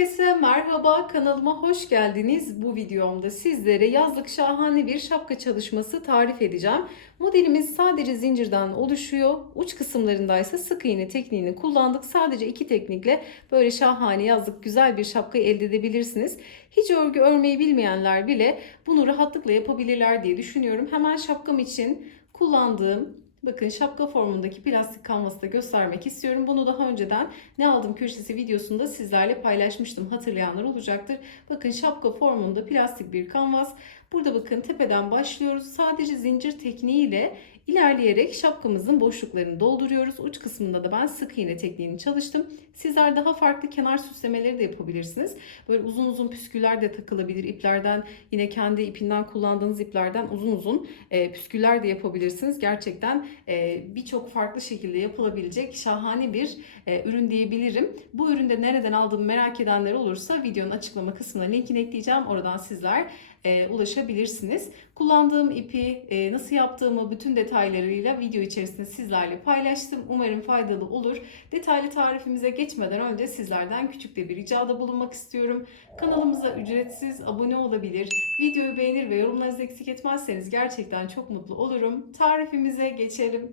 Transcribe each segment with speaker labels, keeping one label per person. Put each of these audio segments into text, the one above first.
Speaker 1: Herkese merhaba kanalıma hoş geldiniz. Bu videomda sizlere yazlık şahane bir şapka çalışması tarif edeceğim. Modelimiz sadece zincirden oluşuyor. Uç kısımlarında ise sık iğne tekniğini kullandık. Sadece iki teknikle böyle şahane yazlık güzel bir şapkayı elde edebilirsiniz. Hiç örgü örmeyi bilmeyenler bile bunu rahatlıkla yapabilirler diye düşünüyorum. Hemen şapkam için kullandığım Bakın şapka formundaki plastik kanvası da göstermek istiyorum. Bunu daha önceden ne aldım köşesi videosunda sizlerle paylaşmıştım. Hatırlayanlar olacaktır. Bakın şapka formunda plastik bir kanvas. Burada bakın tepeden başlıyoruz. Sadece zincir tekniğiyle ilerleyerek şapkamızın boşluklarını dolduruyoruz. Uç kısmında da ben sık iğne tekniğini çalıştım. Sizler daha farklı kenar süslemeleri de yapabilirsiniz. Böyle uzun uzun püsküller de takılabilir. İplerden yine kendi ipinden kullandığınız iplerden uzun uzun e, püsküller de yapabilirsiniz. Gerçekten e, birçok farklı şekilde yapılabilecek şahane bir e, ürün diyebilirim. Bu üründe nereden aldığımı merak edenler olursa videonun açıklama kısmına linkini ekleyeceğim. Oradan sizler e, ulaşabilirsiniz. Kullandığım ipi e, nasıl yaptığımı bütün detaylarıyla video içerisinde sizlerle paylaştım. Umarım faydalı olur. Detaylı tarifimize geçmeden önce sizlerden küçük de bir ricada bulunmak istiyorum. Kanalımıza ücretsiz abone olabilir. Videoyu beğenir ve yorumlarınızı eksik etmezseniz gerçekten çok mutlu olurum. Tarifimize geçelim.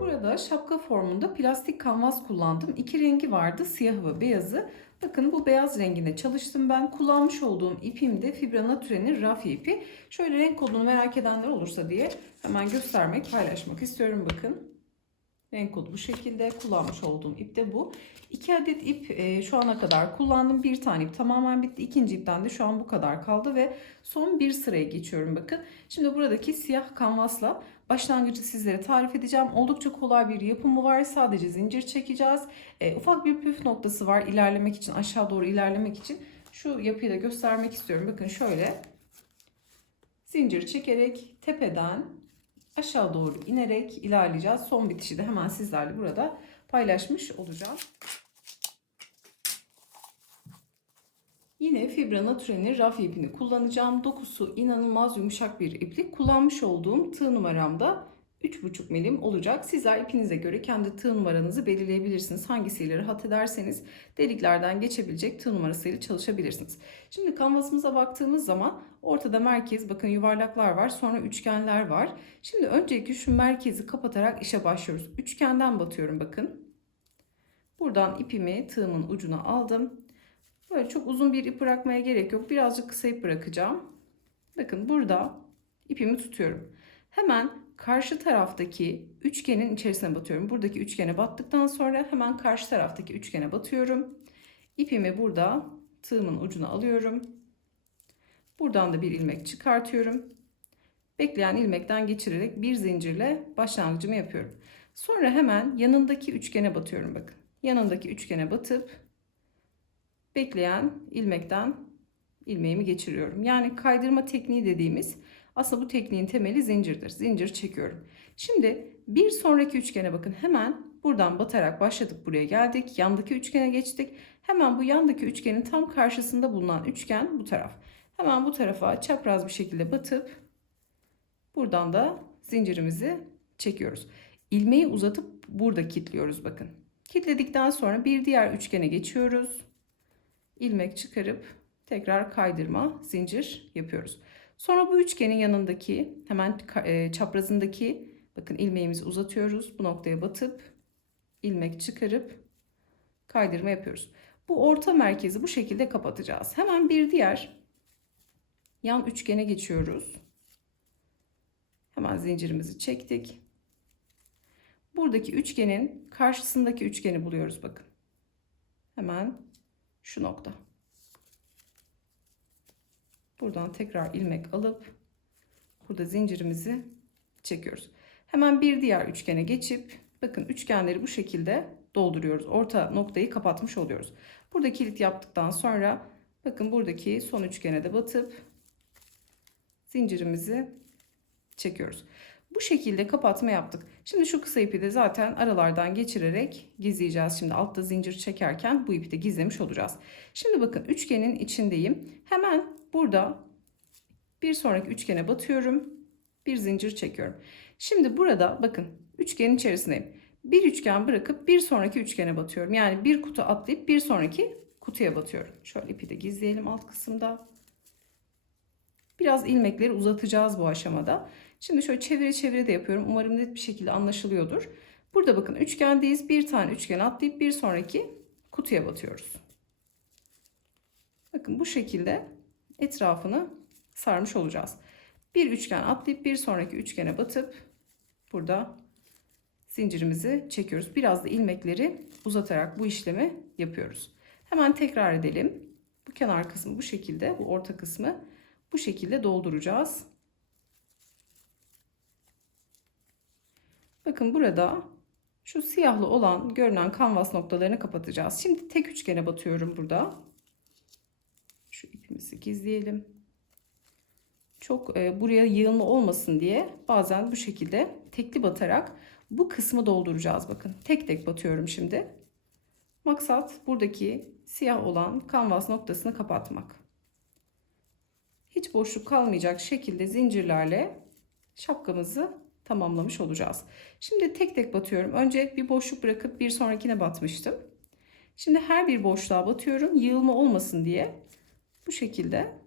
Speaker 1: Burada şapka formunda plastik kanvas kullandım. İki rengi vardı, siyahı ve beyazı. Bakın bu beyaz renginde çalıştım ben. Kullanmış olduğum ipim de Fibra Nature'nin rafya ipi. Şöyle renk kodunu merak edenler olursa diye hemen göstermek, paylaşmak istiyorum. Bakın. Renk kodu bu şekilde. Kullanmış olduğum ip de bu. İki adet ip e, şu ana kadar kullandım. Bir tane ip tamamen bitti. İkinci ipten de şu an bu kadar kaldı ve son bir sıraya geçiyorum bakın. Şimdi buradaki siyah kanvasla başlangıcı sizlere tarif edeceğim. Oldukça kolay bir yapımı var. Sadece zincir çekeceğiz. E, ufak bir püf noktası var ilerlemek için, aşağı doğru ilerlemek için. Şu yapıyı da göstermek istiyorum. Bakın şöyle zincir çekerek tepeden aşağı doğru inerek ilerleyeceğiz. Son bitişi de hemen sizlerle burada paylaşmış olacağım. Yine Fibra Nature'nin raf ipini kullanacağım. Dokusu inanılmaz yumuşak bir iplik. Kullanmış olduğum tığ numaramda 3,5 milim olacak. Sizler ipinize göre kendi tığ numaranızı belirleyebilirsiniz. Hangisiyle rahat ederseniz deliklerden geçebilecek tığ numarasıyla çalışabilirsiniz. Şimdi kanvasımıza baktığımız zaman ortada merkez bakın yuvarlaklar var sonra üçgenler var. Şimdi öncelikle şu merkezi kapatarak işe başlıyoruz. Üçgenden batıyorum bakın. Buradan ipimi tığımın ucuna aldım. Böyle çok uzun bir ip bırakmaya gerek yok. Birazcık kısa ip bırakacağım. Bakın burada ipimi tutuyorum. Hemen karşı taraftaki üçgenin içerisine batıyorum. Buradaki üçgene battıktan sonra hemen karşı taraftaki üçgene batıyorum. İpimi burada tığımın ucuna alıyorum. Buradan da bir ilmek çıkartıyorum. Bekleyen ilmekten geçirerek bir zincirle başlangıcımı yapıyorum. Sonra hemen yanındaki üçgene batıyorum bakın. Yanındaki üçgene batıp bekleyen ilmekten ilmeğimi geçiriyorum. Yani kaydırma tekniği dediğimiz aslında bu tekniğin temeli zincirdir. Zincir çekiyorum. Şimdi bir sonraki üçgene bakın. Hemen buradan batarak başladık buraya geldik. Yandaki üçgene geçtik. Hemen bu yandaki üçgenin tam karşısında bulunan üçgen bu taraf. Hemen bu tarafa çapraz bir şekilde batıp buradan da zincirimizi çekiyoruz. İlmeği uzatıp burada kilitliyoruz bakın. Kilitledikten sonra bir diğer üçgene geçiyoruz. İlmek çıkarıp tekrar kaydırma zincir yapıyoruz. Sonra bu üçgenin yanındaki hemen e, çaprazındaki bakın ilmeğimizi uzatıyoruz. Bu noktaya batıp ilmek çıkarıp kaydırma yapıyoruz. Bu orta merkezi bu şekilde kapatacağız. Hemen bir diğer yan üçgene geçiyoruz. Hemen zincirimizi çektik. Buradaki üçgenin karşısındaki üçgeni buluyoruz bakın. Hemen şu nokta. Buradan tekrar ilmek alıp burada zincirimizi çekiyoruz. Hemen bir diğer üçgene geçip bakın üçgenleri bu şekilde dolduruyoruz. Orta noktayı kapatmış oluyoruz. Burada kilit yaptıktan sonra bakın buradaki son üçgene de batıp zincirimizi çekiyoruz. Bu şekilde kapatma yaptık. Şimdi şu kısa ipi de zaten aralardan geçirerek gizleyeceğiz. Şimdi altta zincir çekerken bu ipi de gizlemiş olacağız. Şimdi bakın üçgenin içindeyim. Hemen burada bir sonraki üçgene batıyorum. Bir zincir çekiyorum. Şimdi burada bakın üçgenin içerisindeyim. bir üçgen bırakıp bir sonraki üçgene batıyorum. Yani bir kutu atlayıp bir sonraki kutuya batıyorum. Şöyle ipi de gizleyelim alt kısımda. Biraz ilmekleri uzatacağız bu aşamada. Şimdi şöyle çevire çevire de yapıyorum. Umarım net bir şekilde anlaşılıyordur. Burada bakın üçgendeyiz. Bir tane üçgen atlayıp bir sonraki kutuya batıyoruz. Bakın bu şekilde etrafını sarmış olacağız. Bir üçgen atlayıp bir sonraki üçgene batıp burada zincirimizi çekiyoruz. Biraz da ilmekleri uzatarak bu işlemi yapıyoruz. Hemen tekrar edelim. Bu kenar kısmı bu şekilde, bu orta kısmı bu şekilde dolduracağız. Bakın burada şu siyahlı olan görünen kanvas noktalarını kapatacağız. Şimdi tek üçgene batıyorum burada. Şu ipimizi gizleyelim. Çok e, buraya yığılma olmasın diye bazen bu şekilde tekli batarak bu kısmı dolduracağız. Bakın tek tek batıyorum şimdi. Maksat buradaki siyah olan kanvas noktasını kapatmak. Hiç boşluk kalmayacak şekilde zincirlerle şapkamızı tamamlamış olacağız. Şimdi tek tek batıyorum. Önce bir boşluk bırakıp bir sonrakine batmıştım. Şimdi her bir boşluğa batıyorum. Yığılma olmasın diye. Bu şekilde.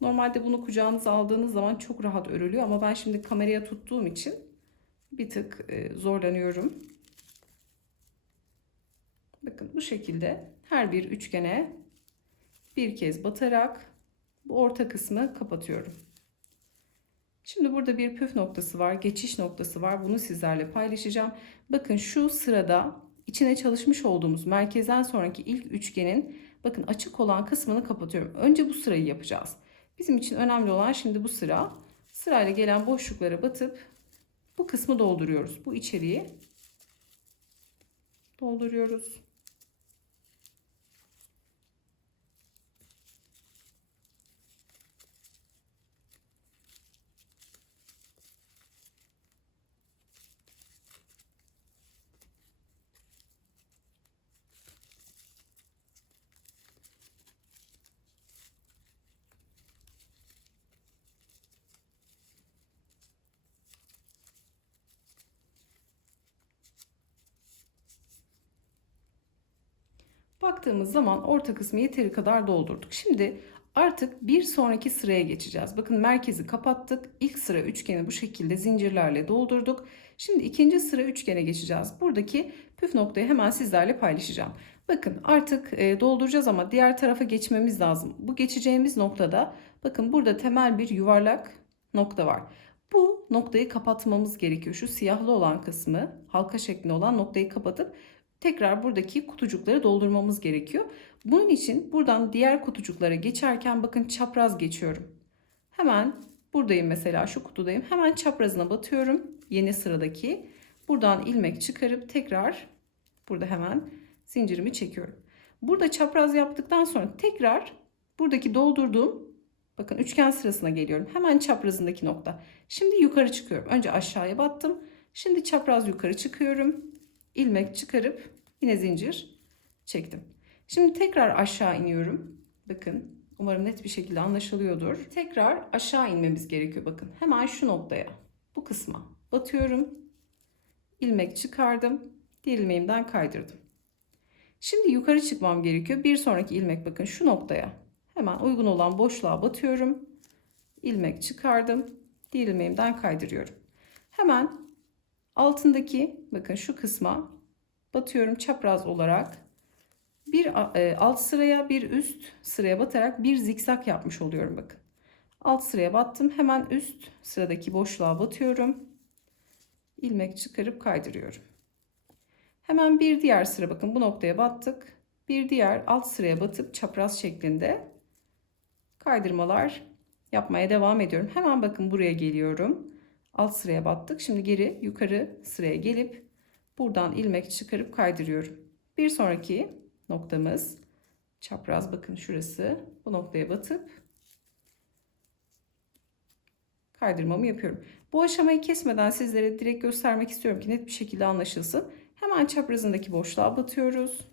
Speaker 1: Normalde bunu kucağınıza aldığınız zaman çok rahat örülüyor ama ben şimdi kameraya tuttuğum için bir tık e, zorlanıyorum. Bakın bu şekilde her bir üçgene bir kez batarak bu orta kısmı kapatıyorum. Şimdi burada bir püf noktası var, geçiş noktası var. Bunu sizlerle paylaşacağım. Bakın şu sırada içine çalışmış olduğumuz merkezden sonraki ilk üçgenin bakın açık olan kısmını kapatıyorum. Önce bu sırayı yapacağız. Bizim için önemli olan şimdi bu sıra. Sırayla gelen boşluklara batıp bu kısmı dolduruyoruz. Bu içeriği dolduruyoruz. Baktığımız zaman orta kısmı yeteri kadar doldurduk. Şimdi artık bir sonraki sıraya geçeceğiz. Bakın merkezi kapattık. İlk sıra üçgeni bu şekilde zincirlerle doldurduk. Şimdi ikinci sıra üçgene geçeceğiz. Buradaki püf noktayı hemen sizlerle paylaşacağım. Bakın artık e, dolduracağız ama diğer tarafa geçmemiz lazım. Bu geçeceğimiz noktada bakın burada temel bir yuvarlak nokta var. Bu noktayı kapatmamız gerekiyor. Şu siyahlı olan kısmı halka şeklinde olan noktayı kapatıp tekrar buradaki kutucukları doldurmamız gerekiyor. Bunun için buradan diğer kutucuklara geçerken bakın çapraz geçiyorum. Hemen buradayım mesela şu kutudayım. Hemen çaprazına batıyorum. Yeni sıradaki. Buradan ilmek çıkarıp tekrar burada hemen zincirimi çekiyorum. Burada çapraz yaptıktan sonra tekrar buradaki doldurduğum bakın üçgen sırasına geliyorum. Hemen çaprazındaki nokta. Şimdi yukarı çıkıyorum. Önce aşağıya battım. Şimdi çapraz yukarı çıkıyorum. İlmek çıkarıp yine zincir çektim. Şimdi tekrar aşağı iniyorum. Bakın umarım net bir şekilde anlaşılıyordur. Tekrar aşağı inmemiz gerekiyor bakın. Hemen şu noktaya bu kısma batıyorum. ilmek çıkardım. Diğer ilmeğimden kaydırdım. Şimdi yukarı çıkmam gerekiyor. Bir sonraki ilmek bakın şu noktaya. Hemen uygun olan boşluğa batıyorum. ilmek çıkardım. Diğer ilmeğimden kaydırıyorum. Hemen altındaki bakın şu kısma batıyorum çapraz olarak. Bir e, alt sıraya bir üst sıraya batarak bir zikzak yapmış oluyorum bakın. Alt sıraya battım. Hemen üst sıradaki boşluğa batıyorum. ilmek çıkarıp kaydırıyorum. Hemen bir diğer sıra bakın bu noktaya battık. Bir diğer alt sıraya batıp çapraz şeklinde kaydırmalar yapmaya devam ediyorum. Hemen bakın buraya geliyorum. Alt sıraya battık. Şimdi geri yukarı sıraya gelip buradan ilmek çıkarıp kaydırıyorum. Bir sonraki noktamız çapraz bakın şurası. Bu noktaya batıp kaydırmamı yapıyorum. Bu aşamayı kesmeden sizlere direkt göstermek istiyorum ki net bir şekilde anlaşılsın. Hemen çaprazındaki boşluğa batıyoruz.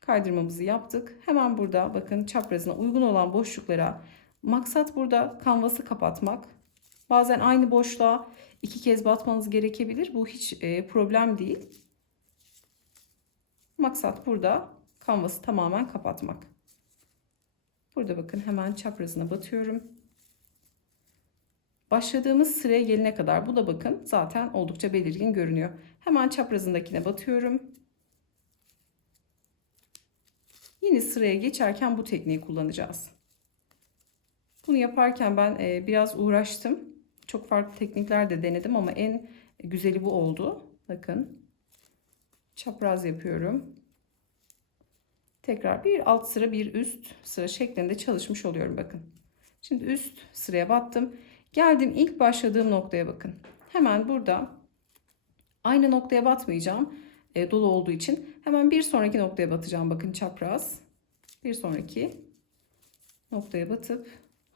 Speaker 1: Kaydırmamızı yaptık. Hemen burada bakın çaprazına uygun olan boşluklara maksat burada kanvası kapatmak. Bazen aynı boşluğa iki kez batmanız gerekebilir. Bu hiç e, problem değil. Maksat burada kanvası tamamen kapatmak. Burada bakın hemen çaprazına batıyorum. Başladığımız sıraya gelene kadar bu da bakın zaten oldukça belirgin görünüyor. Hemen çaprazındakine batıyorum. Yeni sıraya geçerken bu tekniği kullanacağız. Bunu yaparken ben e, biraz uğraştım. Çok farklı teknikler de denedim ama en güzeli bu oldu. Bakın. Çapraz yapıyorum. Tekrar bir alt sıra bir üst sıra şeklinde çalışmış oluyorum bakın. Şimdi üst sıraya battım. Geldim ilk başladığım noktaya bakın. Hemen burada aynı noktaya batmayacağım. E, dolu olduğu için hemen bir sonraki noktaya batacağım. Bakın çapraz. Bir sonraki noktaya batıp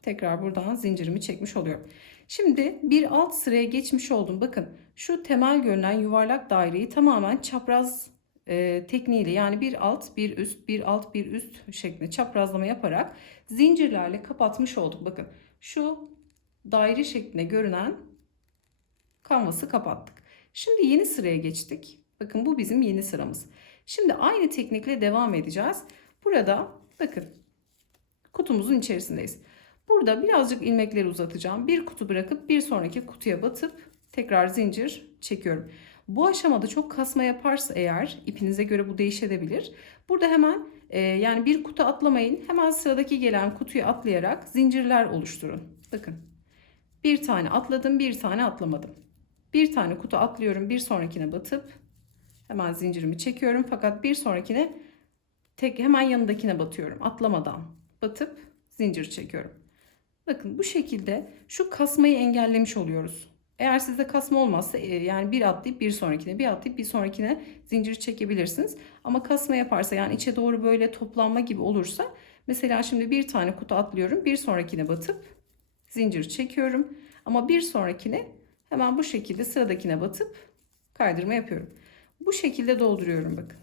Speaker 1: tekrar buradan zincirimi çekmiş oluyorum. Şimdi bir alt sıraya geçmiş oldum. Bakın şu temel görünen yuvarlak daireyi tamamen çapraz e, tekniğiyle yani bir alt bir üst bir alt bir üst şeklinde çaprazlama yaparak zincirlerle kapatmış olduk. Bakın şu daire şeklinde görünen kanvası kapattık. Şimdi yeni sıraya geçtik. Bakın bu bizim yeni sıramız. Şimdi aynı teknikle devam edeceğiz. Burada bakın kutumuzun içerisindeyiz. Burada birazcık ilmekleri uzatacağım. Bir kutu bırakıp bir sonraki kutuya batıp tekrar zincir çekiyorum. Bu aşamada çok kasma yaparsa eğer ipinize göre bu değişebilir. Burada hemen e, yani bir kutu atlamayın. Hemen sıradaki gelen kutuyu atlayarak zincirler oluşturun. Bakın bir tane atladım bir tane atlamadım. Bir tane kutu atlıyorum bir sonrakine batıp hemen zincirimi çekiyorum. Fakat bir sonrakine tek hemen yanındakine batıyorum atlamadan batıp zincir çekiyorum. Bakın bu şekilde şu kasmayı engellemiş oluyoruz. Eğer sizde kasma olmazsa e, yani bir atlayıp bir sonrakine bir atlayıp bir sonrakine zincir çekebilirsiniz. Ama kasma yaparsa yani içe doğru böyle toplanma gibi olursa mesela şimdi bir tane kutu atlıyorum bir sonrakine batıp zincir çekiyorum. Ama bir sonrakine hemen bu şekilde sıradakine batıp kaydırma yapıyorum. Bu şekilde dolduruyorum bakın.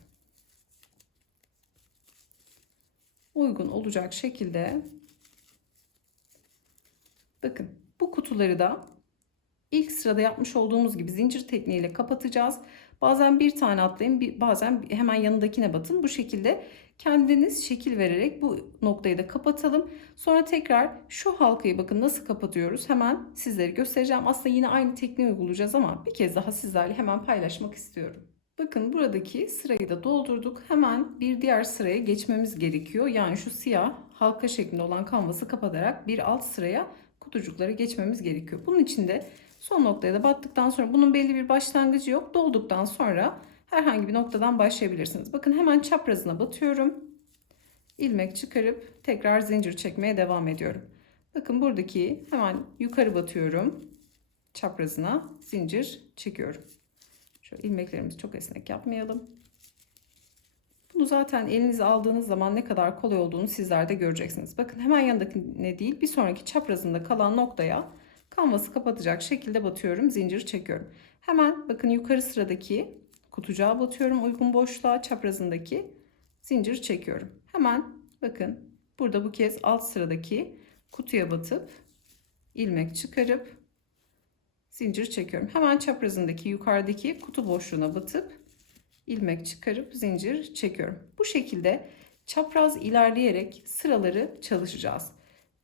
Speaker 1: Uygun olacak şekilde bakın bu kutuları da ilk sırada yapmış olduğumuz gibi zincir tekniğiyle kapatacağız. Bazen bir tane atlayın, bazen hemen yanındakine batın. Bu şekilde kendiniz şekil vererek bu noktayı da kapatalım. Sonra tekrar şu halkayı bakın nasıl kapatıyoruz. Hemen sizlere göstereceğim. Aslında yine aynı tekniği uygulayacağız ama bir kez daha sizlerle hemen paylaşmak istiyorum. Bakın buradaki sırayı da doldurduk. Hemen bir diğer sıraya geçmemiz gerekiyor. Yani şu siyah halka şeklinde olan kanvası kapatarak bir alt sıraya kutucuklara geçmemiz gerekiyor. Bunun için de Son noktaya da battıktan sonra bunun belli bir başlangıcı yok. Dolduktan sonra herhangi bir noktadan başlayabilirsiniz. Bakın hemen çaprazına batıyorum. ilmek çıkarıp tekrar zincir çekmeye devam ediyorum. Bakın buradaki hemen yukarı batıyorum. Çaprazına zincir çekiyorum. Şu ilmeklerimizi çok esnek yapmayalım. Bunu zaten elinize aldığınız zaman ne kadar kolay olduğunu sizler de göreceksiniz. Bakın hemen yanındaki ne değil bir sonraki çaprazında kalan noktaya kanvası kapatacak şekilde batıyorum. Zincir çekiyorum. Hemen bakın yukarı sıradaki kutucuğa batıyorum. Uygun boşluğa çaprazındaki zincir çekiyorum. Hemen bakın burada bu kez alt sıradaki kutuya batıp ilmek çıkarıp zincir çekiyorum. Hemen çaprazındaki yukarıdaki kutu boşluğuna batıp ilmek çıkarıp zincir çekiyorum. Bu şekilde çapraz ilerleyerek sıraları çalışacağız.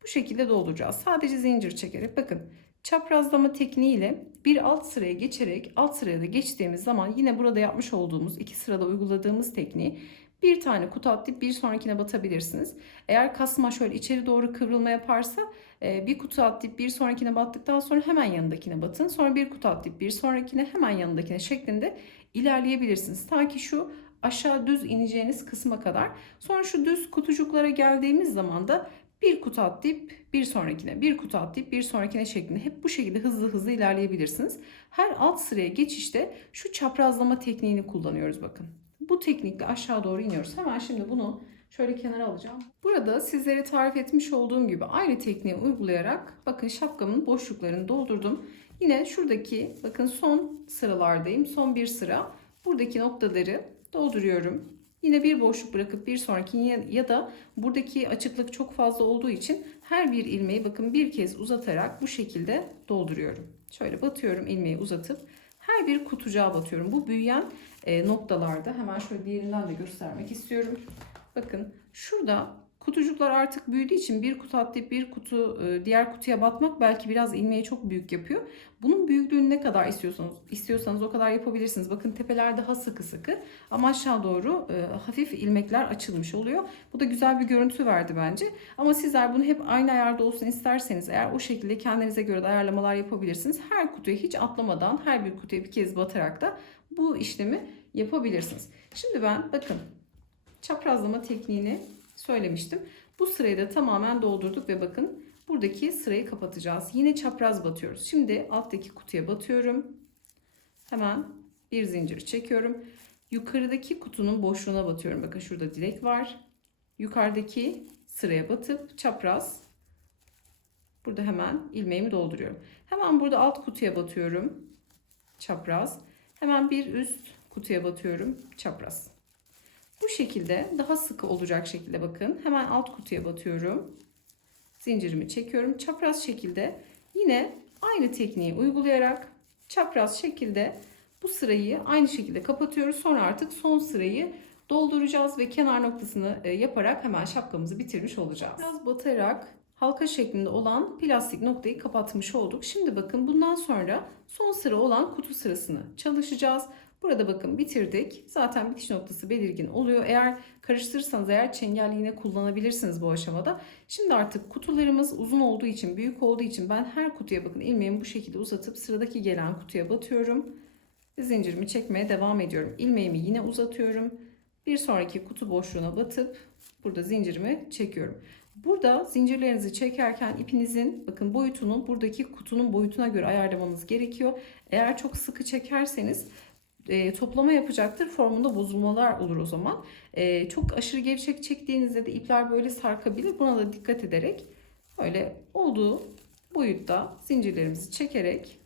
Speaker 1: Bu şekilde dolduracağız. Sadece zincir çekerek bakın çaprazlama tekniğiyle bir alt sıraya geçerek alt sıraya da geçtiğimiz zaman yine burada yapmış olduğumuz iki sırada uyguladığımız tekniği bir tane kutu atlayıp bir sonrakine batabilirsiniz. Eğer kasma şöyle içeri doğru kıvrılma yaparsa bir kutu atlayıp bir sonrakine battıktan sonra hemen yanındakine batın. Sonra bir kutu atlayıp bir sonrakine hemen yanındakine şeklinde ilerleyebilirsiniz. Ta ki şu aşağı düz ineceğiniz kısma kadar. Sonra şu düz kutucuklara geldiğimiz zaman da bir kutu atlayıp bir sonrakine, bir kutu atlayıp bir sonrakine şeklinde hep bu şekilde hızlı hızlı ilerleyebilirsiniz. Her alt sıraya geçişte şu çaprazlama tekniğini kullanıyoruz bakın. Bu teknikle aşağı doğru iniyoruz. Hemen şimdi bunu şöyle kenara alacağım. Burada sizlere tarif etmiş olduğum gibi aynı tekniği uygulayarak bakın şapkamın boşluklarını doldurdum. Yine şuradaki bakın son sıralardayım. Son bir sıra. Buradaki noktaları dolduruyorum. Yine bir boşluk bırakıp bir sonraki ya- da buradaki açıklık çok fazla olduğu için her bir ilmeği bakın bir kez uzatarak bu şekilde dolduruyorum. Şöyle batıyorum ilmeği uzatıp her bir kutucuğa batıyorum. Bu büyüyen e, noktalarda hemen şöyle diğerinden de göstermek istiyorum. Bakın şurada kutucuklar artık büyüdüğü için bir kutu atlayıp bir kutu e, diğer kutuya batmak belki biraz ilmeği çok büyük yapıyor. Bunun büyüklüğünü ne kadar istiyorsanız istiyorsanız o kadar yapabilirsiniz. Bakın tepeler daha sıkı sıkı ama aşağı doğru e, hafif ilmekler açılmış oluyor. Bu da güzel bir görüntü verdi bence. Ama sizler bunu hep aynı ayarda olsun isterseniz eğer o şekilde kendinize göre de ayarlamalar yapabilirsiniz. Her kutuya hiç atlamadan her bir kutuya bir kez batarak da bu işlemi yapabilirsiniz. Şimdi ben bakın çaprazlama tekniğini söylemiştim. Bu sırayı da tamamen doldurduk ve bakın buradaki sırayı kapatacağız. Yine çapraz batıyoruz. Şimdi alttaki kutuya batıyorum. Hemen bir zincir çekiyorum. Yukarıdaki kutunun boşluğuna batıyorum. Bakın şurada dilek var. Yukarıdaki sıraya batıp çapraz burada hemen ilmeğimi dolduruyorum. Hemen burada alt kutuya batıyorum. Çapraz. Hemen bir üst kutuya batıyorum. Çapraz. Bu şekilde daha sıkı olacak şekilde bakın. Hemen alt kutuya batıyorum. Zincirimi çekiyorum. Çapraz şekilde yine aynı tekniği uygulayarak çapraz şekilde bu sırayı aynı şekilde kapatıyoruz. Sonra artık son sırayı dolduracağız ve kenar noktasını e, yaparak hemen şapkamızı bitirmiş olacağız. Biraz batarak halka şeklinde olan plastik noktayı kapatmış olduk. Şimdi bakın bundan sonra son sıra olan kutu sırasını çalışacağız. Burada bakın bitirdik. Zaten bitiş noktası belirgin oluyor. Eğer karıştırırsanız eğer çengel yine kullanabilirsiniz bu aşamada. Şimdi artık kutularımız uzun olduğu için, büyük olduğu için ben her kutuya bakın ilmeğimi bu şekilde uzatıp sıradaki gelen kutuya batıyorum. Zincirimi çekmeye devam ediyorum. İlmeğimi yine uzatıyorum. Bir sonraki kutu boşluğuna batıp burada zincirimi çekiyorum. Burada zincirlerinizi çekerken ipinizin bakın boyutunu buradaki kutunun boyutuna göre ayarlamanız gerekiyor. Eğer çok sıkı çekerseniz e, toplama yapacaktır. Formunda bozulmalar olur o zaman. E, çok aşırı gevşek çektiğinizde de ipler böyle sarkabilir. Buna da dikkat ederek böyle olduğu boyutta zincirlerimizi çekerek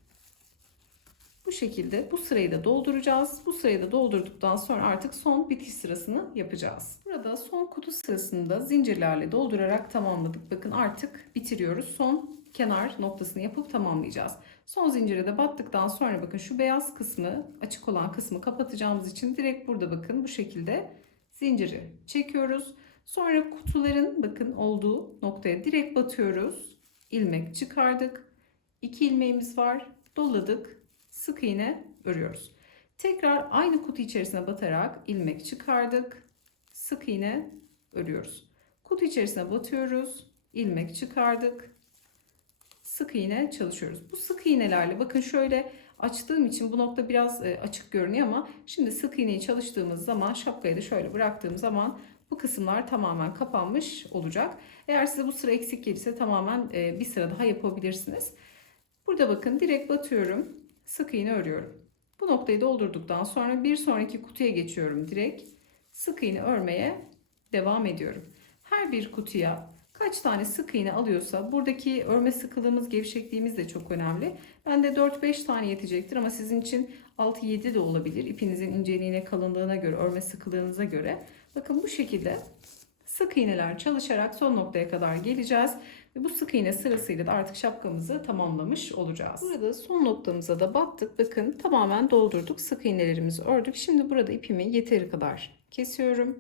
Speaker 1: bu şekilde bu sırayı da dolduracağız. Bu sırayı da doldurduktan sonra artık son bitiş sırasını yapacağız. Burada son kutu sırasını da zincirlerle doldurarak tamamladık. Bakın artık bitiriyoruz. Son kenar noktasını yapıp tamamlayacağız. Son zincire de battıktan sonra bakın şu beyaz kısmı açık olan kısmı kapatacağımız için direkt burada bakın bu şekilde zinciri çekiyoruz. Sonra kutuların bakın olduğu noktaya direkt batıyoruz. İlmek çıkardık. İki ilmeğimiz var. Doladık. Sık iğne örüyoruz. Tekrar aynı kutu içerisine batarak ilmek çıkardık. Sık iğne örüyoruz. Kutu içerisine batıyoruz. ilmek çıkardık sık iğne çalışıyoruz. Bu sık iğnelerle bakın şöyle açtığım için bu nokta biraz e, açık görünüyor ama şimdi sık iğneyi çalıştığımız zaman şapkayı da şöyle bıraktığım zaman bu kısımlar tamamen kapanmış olacak. Eğer size bu sıra eksik gelirse tamamen e, bir sıra daha yapabilirsiniz. Burada bakın direkt batıyorum. Sık iğne örüyorum. Bu noktayı doldurduktan sonra bir sonraki kutuya geçiyorum direkt. Sık iğne örmeye devam ediyorum. Her bir kutuya kaç tane sık iğne alıyorsa buradaki örme sıkılığımız gevşekliğimiz de çok önemli. Ben de 4-5 tane yetecektir ama sizin için 6-7 de olabilir. İpinizin inceliğine kalınlığına göre örme sıkılığınıza göre. Bakın bu şekilde sık iğneler çalışarak son noktaya kadar geleceğiz. Ve bu sık iğne sırasıyla da artık şapkamızı tamamlamış olacağız. Burada son noktamıza da battık. Bakın tamamen doldurduk. Sık iğnelerimizi ördük. Şimdi burada ipimi yeteri kadar kesiyorum.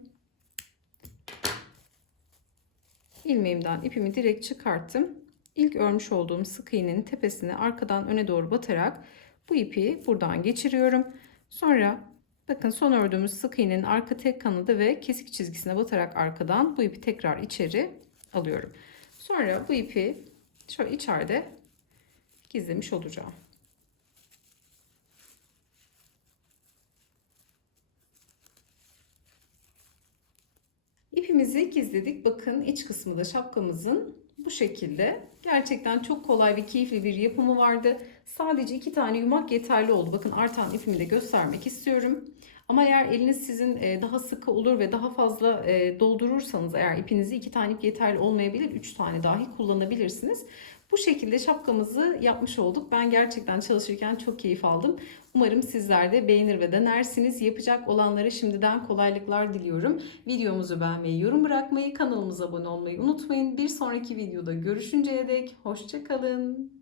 Speaker 1: İlmeğimden ipimi direkt çıkarttım. İlk örmüş olduğum sık iğnenin tepesine arkadan öne doğru batarak bu ipi buradan geçiriyorum. Sonra bakın son ördüğümüz sık iğnenin arka tek kanadı ve kesik çizgisine batarak arkadan bu ipi tekrar içeri alıyorum. Sonra bu ipi şöyle içeride gizlemiş olacağım. İpimizi gizledik. Bakın iç kısmı da şapkamızın bu şekilde. Gerçekten çok kolay ve keyifli bir yapımı vardı. Sadece iki tane yumak yeterli oldu. Bakın artan ipimi de göstermek istiyorum. Ama eğer eliniz sizin e, daha sıkı olur ve daha fazla e, doldurursanız eğer ipinizi iki tane ip yeterli olmayabilir. Üç tane dahi kullanabilirsiniz. Bu şekilde şapkamızı yapmış olduk. Ben gerçekten çalışırken çok keyif aldım. Umarım sizler de beğenir ve denersiniz. Yapacak olanlara şimdiden kolaylıklar diliyorum. Videomuzu beğenmeyi, yorum bırakmayı, kanalımıza abone olmayı unutmayın. Bir sonraki videoda görüşünceye dek hoşçakalın.